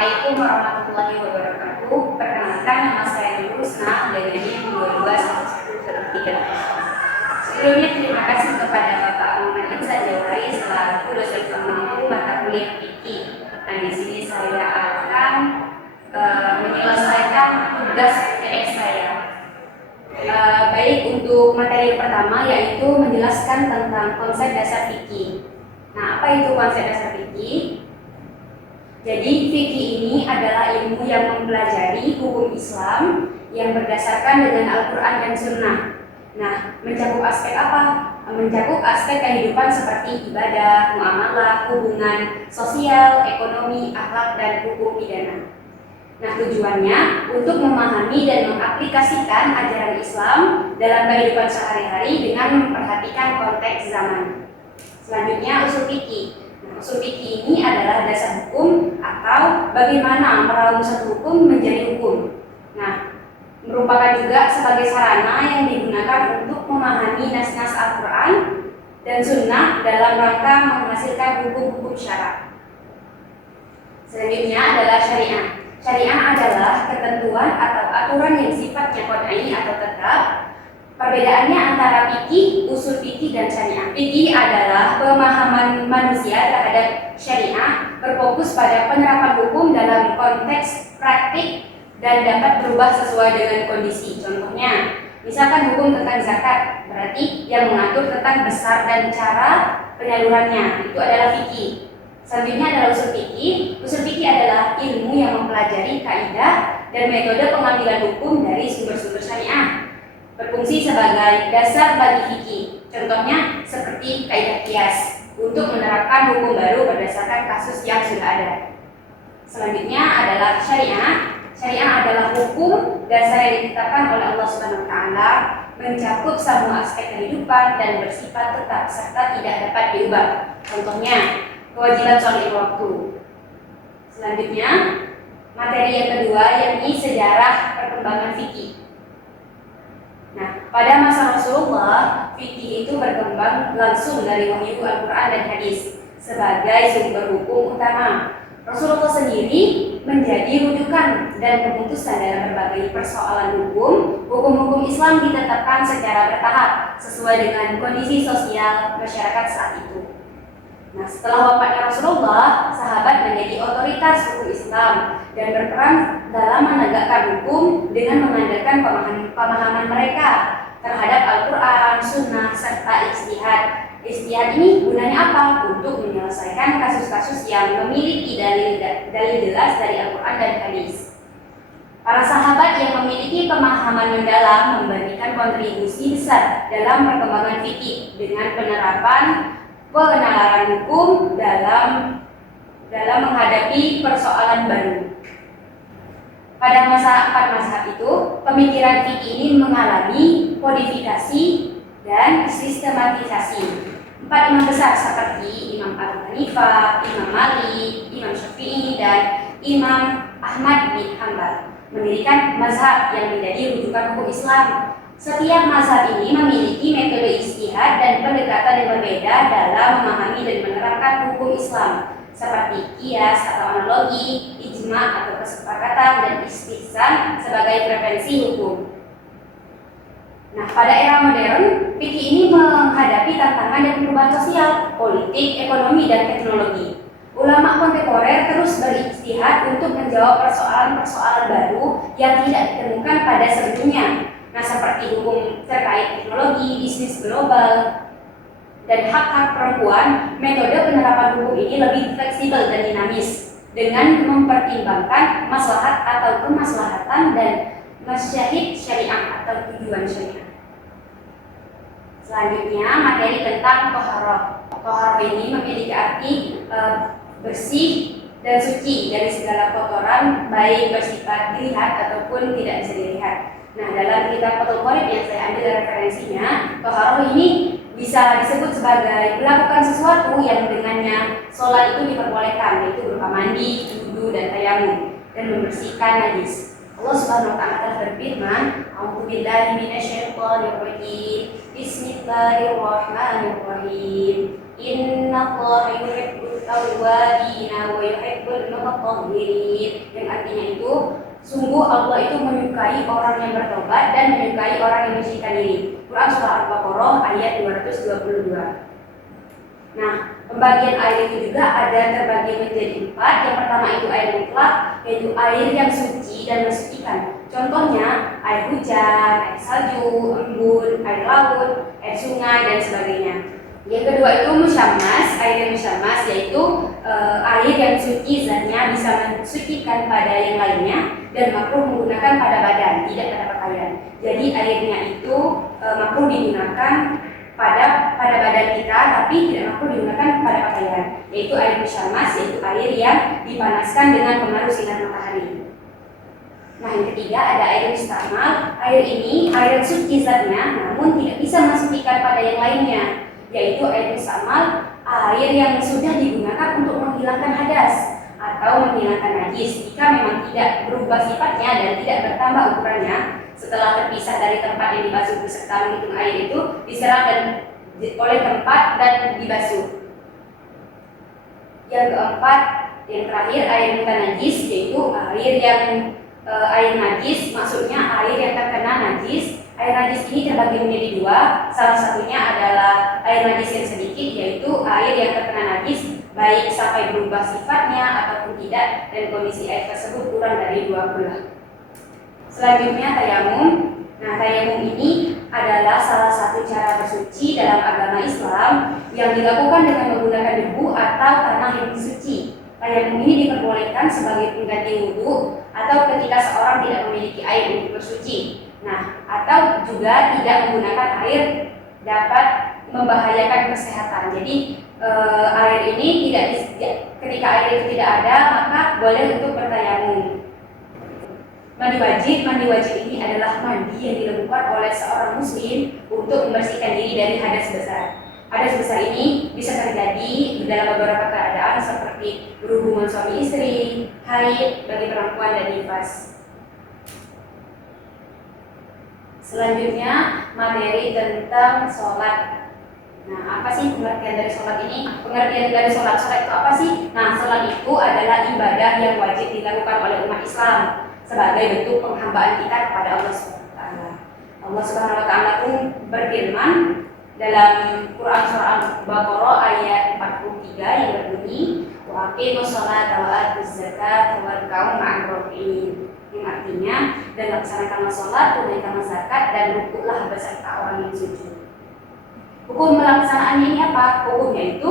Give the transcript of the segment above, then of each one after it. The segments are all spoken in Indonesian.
Assalamualaikum warahmatullahi wabarakatuh. Perkenalkan, nama saya Nur Husna dari NIM 221113. Sebelumnya terima kasih kepada Bapak Muhammad Insa Jawari selaku dosen pembimbing mata kuliah fikih. Dan di sini saya akan menyelesaikan tugas PX saya. Baik, untuk materi pertama yaitu menjelaskan tentang konsep dasar fikih. Nah, apa itu konsep dasar fikih? Jadi fikih ini adalah ilmu yang mempelajari hukum Islam yang berdasarkan dengan Al-Quran dan Sunnah. Nah, mencakup aspek apa? Mencakup aspek kehidupan seperti ibadah, muamalah, hubungan sosial, ekonomi, akhlak, dan hukum pidana. Nah, tujuannya untuk memahami dan mengaplikasikan ajaran Islam dalam kehidupan sehari-hari dengan memperhatikan konteks zaman. Selanjutnya, usul fikih. Usul fikih ini adalah dasar hukum atau bagaimana meramu satu hukum menjadi hukum. Nah, merupakan juga sebagai sarana yang digunakan untuk memahami nas-nas Al-Quran dan Sunnah dalam rangka menghasilkan hukum-hukum syara. Selanjutnya adalah syariah. Syariah adalah ketentuan atau aturan yang sifatnya qad'i atau tetap. Perbedaannya antara fikih, usul fikih, dan syariah. Fikih adalah pemahaman manusia terhadap syariah berfokus pada penerapan hukum dalam konteks praktik dan dapat berubah sesuai dengan kondisi. Contohnya, misalkan hukum tentang zakat, berarti yang mengatur tentang besar dan cara penyalurannya, itu adalah fikih. Selanjutnya adalah usul fikih. Usul fikih adalah ilmu yang mempelajari kaidah dan metode pengambilan hukum dari sumber-sumber syariah, berfungsi sebagai dasar bagi fikih. Contohnya seperti kaidah qiyas untuk menerapkan hukum baru berdasarkan kasus yang sudah ada. Selanjutnya adalah syariah. Syariah adalah hukum dasar yang ditetapkan oleh Allah Subhanahu wa taala, mencakup semua aspek kehidupan dan bersifat tetap serta tidak dapat diubah. Contohnya kewajiban sholat waktu. Selanjutnya materi yang kedua yakni sejarah perkembangan fikih. Nah, pada masa Rasulullah, fikih itu berkembang langsung dari wahyu Al-Quran dan hadis sebagai sumber hukum utama. Rasulullah sendiri menjadi rujukan dan pemutusan dalam berbagai persoalan hukum. Hukum-hukum Islam ditetapkan secara bertahap sesuai dengan kondisi sosial masyarakat saat itu. Nah, setelah wafatnya Rasulullah, sahabat menjadi otoritas hukum Islam dan berperan dalam menegakkan hukum dengan mengandalkan pemahaman mereka terhadap Al-Quran, Sunnah, serta ijtihad. Ijtihad ini gunanya apa? Untuk menyelesaikan kasus-kasus yang memiliki dalil jelas dari Al-Quran dan hadis. Para sahabat yang memiliki pemahaman mendalam memberikan kontribusi besar dalam perkembangan fikih dengan penerapan penalaran hukum dalam menghadapi persoalan baru. Pada masa 4 mazhab itu, pemikiran fikih ini mengalami kodifikasi dan sistematisasi. 4 imam besar seperti Imam Abu Hanifah, Imam Malik, Imam Syafi'i, dan Imam Ahmad bin Hanbal mendirikan mazhab yang menjadi rujukan hukum Islam. Setiap mazhab ini memiliki metode ijtihad dan pendekatan yang berbeda dalam memahami dan menerapkan hukum Islam, seperti qiyas atau analogi, ijma atau kesepakatan, dan istihsan sebagai preferensi hukum. Nah, pada era modern, fikih ini menghadapi tantangan dan perubahan sosial, politik, ekonomi, dan teknologi. Ulama kontemporer terus berijtihad untuk menjawab persoalan-persoalan baru yang tidak ditemukan pada sebelumnya. Nah, seperti hukum terkait teknologi, bisnis global, dan hak-hak perempuan. Metode penerapan hukum ini lebih fleksibel dan dinamis dengan mempertimbangkan maslahat atau kemaslahatan dan masyahid syariah atau tujuan syariah. Selanjutnya materi tentang toharoh. Toharoh ini memiliki arti bersih dan suci dari segala kotoran, baik bersifat dilihat ataupun tidak bisa dilihat. Nah, dalam kitab Fathul Qorib yang saya ambil referensinya, toharoh ini bisa disebut sebagai melakukan sesuatu yang dengannya sholat itu diperbolehkan, yaitu berupa mandi, wudu, dan tayamum, dan membersihkan najis. Allah Subhanahu wa taala telah berfirman, A'udzubillahi minasyaitonir rajim. Bismillahirrahmanirrahim. Innallaha yuhibbut tawwabina wa yuhibbul mutatahhirin. Yang artinya itu, sungguh Allah itu menyukai orang yang bertobat dan menyukai orang yang mensucikan diri. Quran surah Al-Baqarah ayat 222. Nah, pembagian air itu juga ada terbagi menjadi 4. Yang pertama itu air mutlak, yaitu air yang suci dan mensucikan. Contohnya air hujan, air salju, embun, air laut, air sungai dan sebagainya. Yang kedua itu musyammas, air yang musyammas yaitu air yang suci zatnya bisa mensucikan pada yang lainnya dan makruh menggunakan pada badan, tidak pada pakaian. Jadi airnya itu makruh digunakan pada badan kita, tapi tidak makruh digunakan pada pakaian. Yaitu air musyammas, yaitu air yang dipanaskan dengan pengaruh sinar matahari. Nah, yang ketiga ada air mustamal. Air ini air yang suci zatnya, namun tidak bisa mensucikan pada yang lainnya. Yaitu air mustamal, air yang sudah digunakan untuk menghilangkan hadas atau menghilangkan najis jika memang tidak berubah sifatnya dan tidak bertambah ukurannya setelah terpisah dari tempat yang dibasuh beserta menghitung air itu diserap dan oleh tempat dan dibasuh. Yang keempat, yang terakhir air mutanajis, yaitu air najis, maksudnya air yang terkena najis. Air najis ini terbagi menjadi 2. Salah satunya adalah air najis yang sedikit, yaitu air yang terkena najis baik sampai berubah sifatnya ataupun tidak, dan kondisi air tersebut kurang dari 2 bulan. Selanjutnya tayamum. Nah, tayamum ini adalah salah satu cara bersuci dalam agama Islam yang dilakukan dengan menggunakan debu atau tanah yang suci. Tayamum ini diperbolehkan sebagai pengganti wudhu atau ketika seorang tidak memiliki air untuk bersuci. Nah, atau juga tidak menggunakan air dapat membahayakan kesehatan. Jadi air ini ketika air itu tidak ada, maka boleh untuk bertayamum. Mandi wajib ini adalah mandi yang dilakukan oleh seorang muslim untuk membersihkan diri dari hadas besar. Hadas besar ini bisa terjadi dalam beberapa keadaan seperti berhubungan suami istri, haid bagi perempuan dan nifas. Selanjutnya materi tentang sholat. Nah, apa sih pengertian dari sholat ini? Pengertian dari sholat itu apa sih? Nah, sholat itu adalah ibadah yang wajib dilakukan oleh umat Islam sebagai bentuk penghambaan kita kepada Allah Subhanahu wa taala. Allah Subhanahu wa taala pun berfirman dalam Quran surah Al-Baqarah ayat 43 yang berbunyi, "Wa aqimus sholata wa atuz zakata warka'u ma'ar raki'in." Yang artinya, dan laksanakanlah sholat, tunaikanlah zakat, dan rukuklah beserta orang yang sujud. Hukum pelaksanaannya ini apa? Hukumnya itu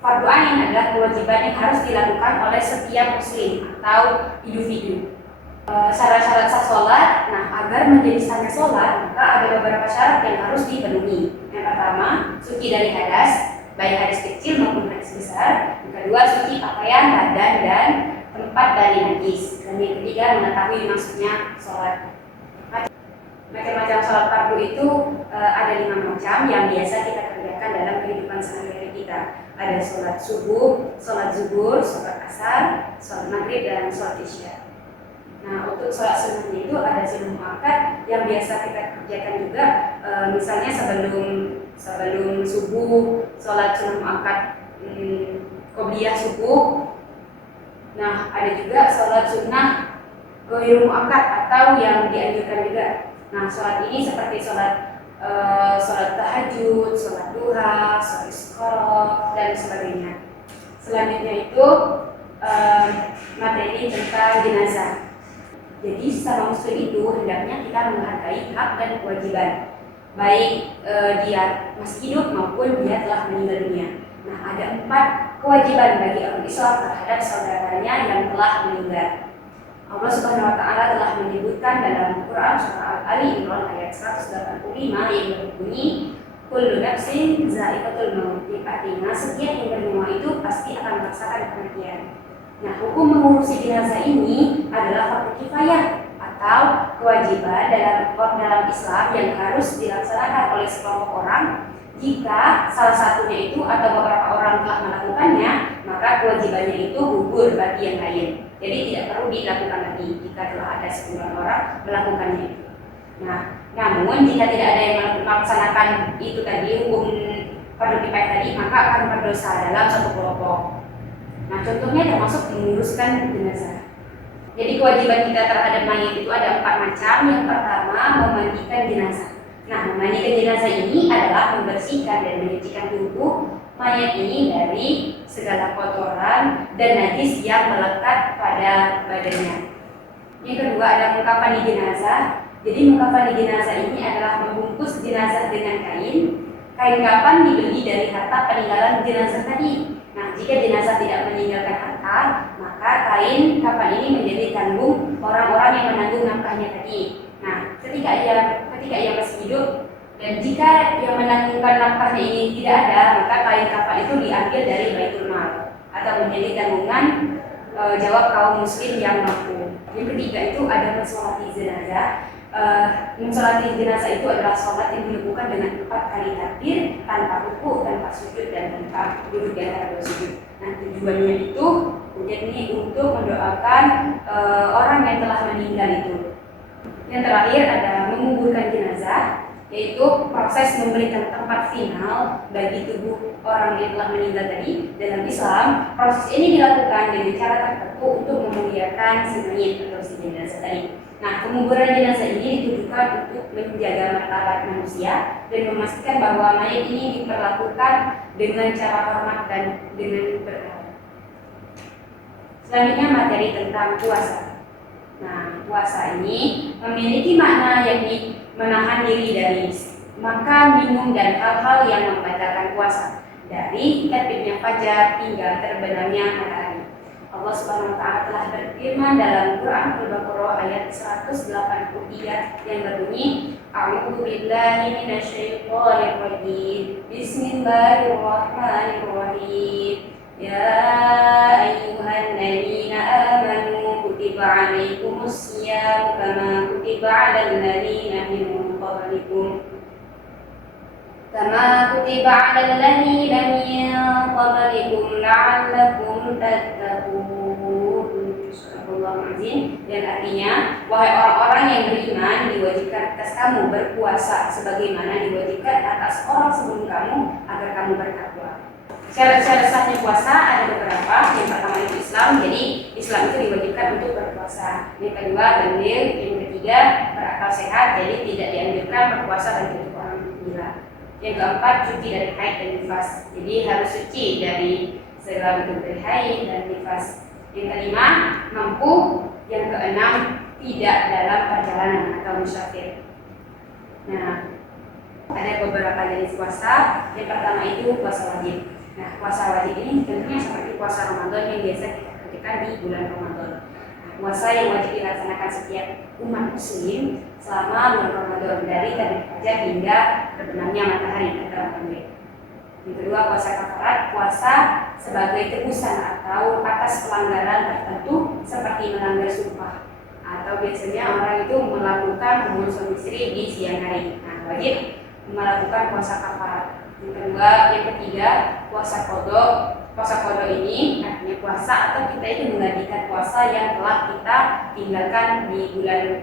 fardu ain adalah kewajiban yang harus dilakukan oleh setiap muslim atau individu. Syarat-syarat sah sholat. Nah, agar menjadi sahnya sholat, maka ada beberapa syarat yang harus dipenuhi. Yang pertama, suci dari hadas, baik hadas kecil maupun hadas besar. Yang kedua, suci pakaian, badan, dan tempat dari najis. Dan yang ketiga, mengetahui maksudnya sholat. Macam-macam sholat fardu itu ada 5 macam yang biasa kita kerjakan dalam kehidupan sehari-hari kita. Ada sholat subuh, sholat zuhur, sholat asar, sholat maghrib, dan sholat isya. Nah, untuk sholat sunnahnya itu ada sunnah muakkad yang biasa kita kerjakan juga, misalnya sebelum subuh, sholat sunnah muakkad qobliyah subuh. Nah, ada juga sholat sunnah ghairu muakkad atau yang dianjurkan juga. Nah, sholat ini seperti sholat tahajud, sholat duha, sholat istikharah, dan sebagainya. Selanjutnya itu materi tentang jenazah. Jadi sama muslim itu hendaknya kita menghargai hak dan kewajiban, baik dia masih hidup maupun dia telah meninggal dunia. Nah, ada 4 kewajiban bagi orang Islam terhadap saudaranya yang telah meninggal. Allah Subhanahu wa taala telah menyebutkan dalam Quran surah Ali Imran ayat 185 yang berbunyi, kullu nafsin za'iqatul maut. Artinya setiap yang bernyawa itu pasti akan merasakan kematian. Nah, hukum mengurusi jenazah ini adalah fardu kifayah atau kewajiban dalam Islam yang harus dilaksanakan oleh sekelompok orang. Jika salah satunya itu atau beberapa orang telah melakukannya, maka kewajibannya itu gugur bagi yang lain. Jadi tidak perlu dilakukan lagi jika telah ada 9 orang melakukannya itu. Nah, namun jika tidak ada yang melaksanakan itu tadi hukum fardu kifayah tadi, maka akan berdosa dalam satu kelompok. Nah, contohnya termasuk menguruskan jenazah. Jadi kewajiban kita terhadap mayat itu ada 4 macam. Yang pertama, memandikan jenazah. Nah, memandikan jenazah ini adalah membersihkan dan menyucikan tubuh mayat ini dari segala kotoran dan najis yang melekat pada badannya. Yang kedua ada mengkafani jenazah. Jadi mengkafani jenazah ini adalah membungkus jenazah dengan kain. Kain kafan dibeli dari harta peninggalan jenazah tadi. Nah, jika jenazah tidak meninggalkan harta, maka kain kafan ini menjadi tanggung orang-orang yang menanggung nafkahnya tadi. Nah, ketika ia masih hidup dan jika yang menanggungkan nafkahnya ini tidak ada, maka kain kafan itu diambil dari Baitul Mal atau menjadi tanggungan jawab kaum muslim yang mampu. Yang ketiga itu ada mensolati jenazah. Mensolati jenazah itu adalah sholat yang dilakukan dengan 4 kali takbir, tanpa ruku, tanpa sujud, dan tanpa duduk di antara 2 sujud. Nah, tujuannya itu untuk mendoakan orang yang telah meninggal itu. Yang terakhir ada menguburkan jenazah, yaitu proses memberikan tempat final bagi tubuh orang yang telah meninggal tadi. Dalam Islam, proses ini dilakukan dengan cara tertentu untuk memuliakan si mayit atau si jenazah tadi. Nah, penguburan jenazah ini ditujukan untuk menjaga martabat manusia dan memastikan bahwa mayit ini diperlakukan dengan cara hormat dan dengan berharga. Selanjutnya materi tentang puasa. Nah, puasa ini memiliki makna yakni menahan diri dari makan, minum, dan hal-hal yang membatalkan puasa, dari terbitnya fajar hingga terbenamnya matahari. Allah Subhanahu wa taala telah berfirman dalam Quran Al-Baqarah ayat 183 yang berbunyi, A'udzu billahi minasyaitonir rajim. Bismillahirrahmanirrahim. Ya ayyuhan ladzina amanu kutiba 'alaikumus shiyam kama kutiba 'alal ladzina min qablikum kama kutiba 'alal ladzina min qablikum la'allakum tattaqun. Subhanallahul dan artinya, wahai orang-orang yang beriman, diwajibkan atas kamu berpuasa sebagaimana diwajibkan atas orang sebelum kamu agar kamu bertakwa. Syarat-syarat sahnya puasa ada beberapa. Yang pertama itu Islam, jadi Islam itu diwajibkan untuk berpuasa. Yang kedua bandel, yang ketiga berakal sehat, jadi tidak dianjurkan berpuasa bagi orang gila. Yang keempat cuci dari haid dan nifas, jadi harus suci dari segala bentuk dari haid dan nifas. Yang kelima mampu. Yang keenam tidak dalam perjalanan atau musafir. Nah, ada beberapa jenis puasa. Yang pertama itu puasa wajib. Nah, puasa wajib ini tentunya seperti puasa Ramadan yang biasa kita kerjakan di bulan Ramadan. Nah, puasa yang wajib dilaksanakan setiap umat muslim selama bulan Ramadan dari terbit fajar hingga terbenamnya matahari atau maghrib. Yang kedua puasa kafarat, puasa sebagai tebusan atau atas pelanggaran tertentu seperti melanggar sumpah atau biasanya orang itu melakukan hubungan suami istri di siang hari. Nah, wajib melakukan puasa kafarat. Yang ketiga puasa qadha. Puasa qadha ini artinya puasa atau kita itu menggantikan puasa yang telah kita tinggalkan di bulan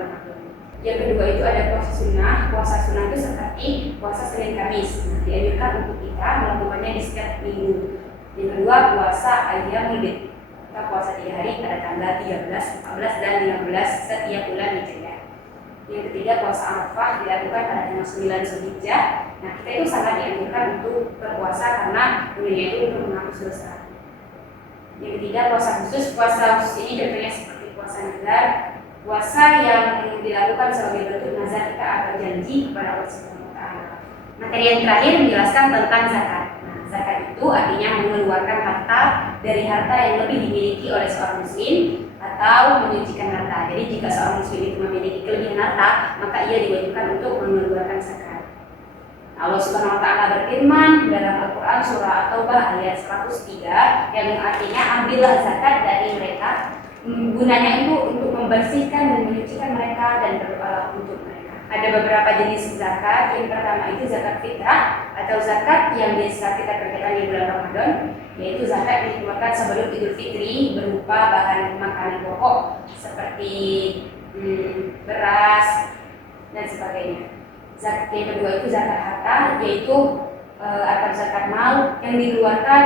Ramadan. Yang kedua itu ada puasa sunnah. Puasa sunnah itu seperti puasa Senin Kamis. Nah, dianjurkan untuk kita melakukannya di setiap minggu. Yang kedua puasa Ayyamul Bid. Kita puasa 3 hari pada tanggal 13, 14, dan 15 setiap bulan Hijriah. Yang ketiga puasa Arafah dilakukan pada tanggal 9 Zulhijjah. Nah, kita itu sangat dianjurkan untuk berpuasa karena dunia itu untuk menghapus dosa. Yang ketiga puasa khusus. Puasa khusus ini contohnya seperti puasa nazar, puasa yang dilakukan sebagai bentuk nazar kita akan janji kepada Allah Subhanahu wa taala. Materi yang terakhir menjelaskan tentang zakat. Nah, zakat itu artinya mengeluarkan harta dari harta yang lebih dimiliki oleh seorang muslim atau menyucikan harta. Jadi jika seorang muslim itu memiliki kelebihan harta, maka ia diwajibkan untuk mengeluarkan zakat. Allah Subhanahu wa taala berfirman dalam Al-Qur'an surah At-Taubah ayat 103 yang artinya ambillah zakat dari mereka. Gunanya itu untuk membersihkan dan menyucikan mereka dan berdoalah untuk mereka. Ada beberapa jenis zakat. Yang pertama itu zakat fitrah atau zakat yang biasa kita kerjakan di bulan Ramadan, yaitu zakat yang dikeluarkan sebelum Idul Fitri berupa bahan makanan pokok seperti beras dan sebagainya. Zakat yang kedua itu zakat harta, yaitu atau zakat mal yang dikeluarkan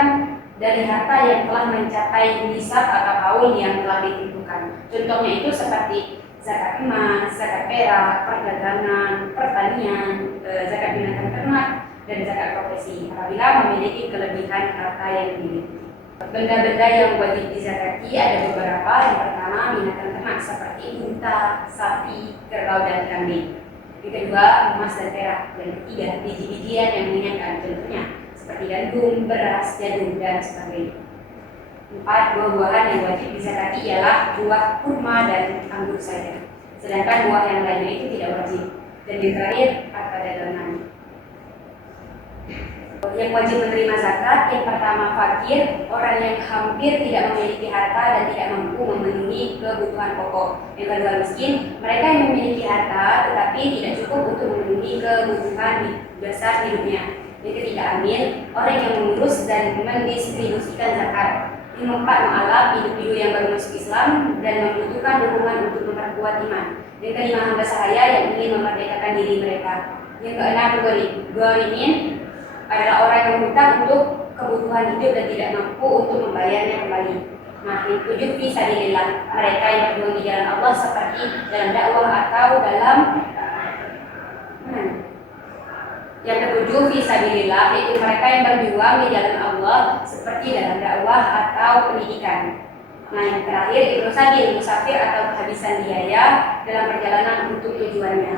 dari harta yang telah mencapai nisab atau haul yang telah ditentukan. Contohnya itu seperti zakat emas, zakat perak, perdagangan, pertanian, zakat binatang ternak, dan zakat profesi apabila memiliki kelebihan harta yang dimiliki. Benda-benda yang wajib dizakati ada beberapa. Yang pertama, binatang ternak seperti unta, sapi, kerbau, dan kambing. Yang kedua, emas dan perak. Dan ketiga, biji-bijian yang mengenyangkan, contohnya seperti gandum, beras, jagung, dan sebagainya. 4. Buah-buahan yang wajib dizakati ialah buah kurma dan anggur saja. Sedangkan buah yang lainnya itu tidak wajib. Dan yang terakhir, harta dagangan. Yang wajib menerima zakat, yang pertama fakir, orang yang hampir tidak memiliki harta dan tidak mampu memenuhi kebutuhan pokok. Yang kedua miskin, mereka yang memiliki harta tetapi tidak cukup untuk memenuhi kebutuhan dasar hidupnya. Yang ketiga amil, orang yang mengurus dan mendistribusikan zakat. Yang keempat mu'alaf, individu yang baru masuk Islam dan membutuhkan dukungan untuk memperkuat iman. Yang kelima hamba sahaya yang ingin memerdekakan diri mereka. Yang keenam gharimin adalah orang yang berhutang untuk kebutuhan hidup dan tidak mampu untuk membayarnya kembali. Nah, yang ketujuh fisabilillah, mereka yang berjuang di jalan Allah seperti dalam dakwah atau dalam yang ketujuh fisabilillah, yaitu mereka yang berjuang di jalan Allah seperti dalam dakwah atau pendidikan. Nah, yang terakhir ibnu sabil, musafir atau kehabisan biaya dalam perjalanan untuk tujuannya.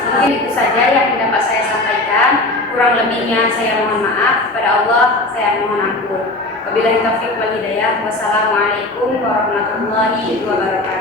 Mungkin itu saja yang dapat saya sampaikan. Kurang lebihnya saya mohon maaf. Kepada Allah saya mohon ampun. Wabillahi taufiq wal hidayah. Wassalamualaikum warahmatullahi wabarakatuh.